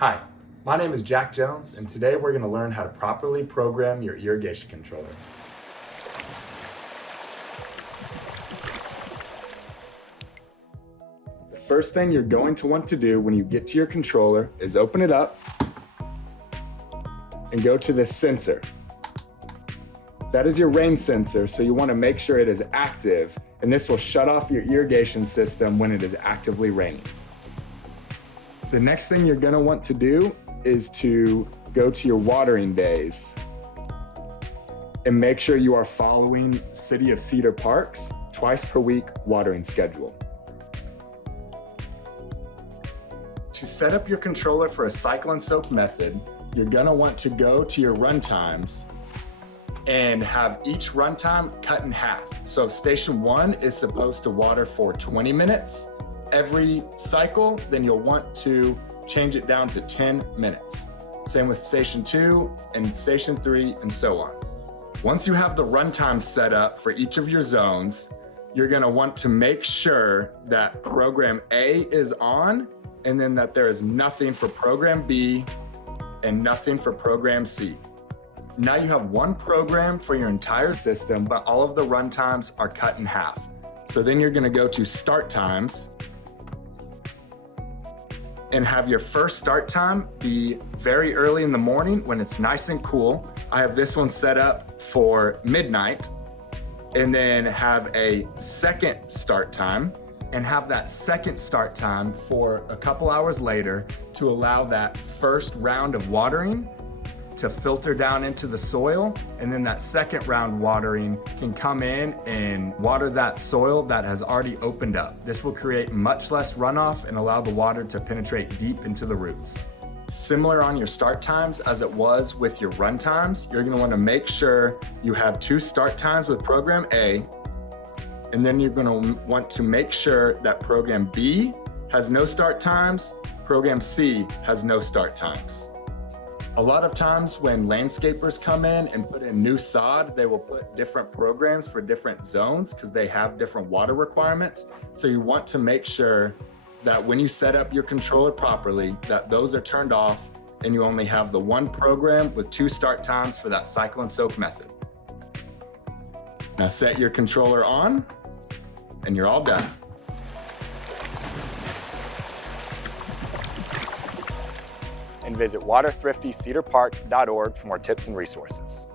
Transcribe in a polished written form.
Hi, my name is Jack Jones, and today we're going to learn how to properly program your irrigation controller. The first thing you're going to want to do when you get to your controller is open it up and go to the sensor. That is your rain sensor, so you want to make sure it is active, and this will shut off your irrigation system when it is actively raining. The next thing you're going to want to do is to go to your watering days and make sure you are following City of Cedar Park's twice per week watering schedule. To set up your controller for a cycle and soak method, you're going to want to go to your run times and have each runtime cut in half. So if station 1 is supposed to water for 20 minutes every cycle, then you'll want to change it down to 10 minutes. Same with station 2 and station 3 and so on. Once you have the runtime set up for each of your zones, you're going to want to make sure that program A is on, and then that there is nothing for program B and nothing for program C. Now you have one program for your entire system, but all of the run times are cut in half. So then you're going to go to start times and have your first start time be very early in the morning when it's nice and cool. I have this one set up for midnight, and then have a second start time and have that second start time for a couple hours later to allow that first round of watering to filter down into the soil, and then that second round watering can come in and water that soil that has already opened up. This will create much less runoff and allow the water to penetrate deep into the roots. Similar on your start times as it was with your run times, you're going to want to make sure you have 2 start times with program A, and then you're going to want to make sure that program B has no start times, program C has no start times. A lot of times when landscapers come in and put in new sod, they will put different programs for different zones because they have different water requirements. So you want to make sure that when you set up your controller properly, that those are turned off and you only have the one program with 2 start times for that cycle and soak method. Now set your controller on and you're all done. And visit waterthriftycedarpark.org for more tips and resources.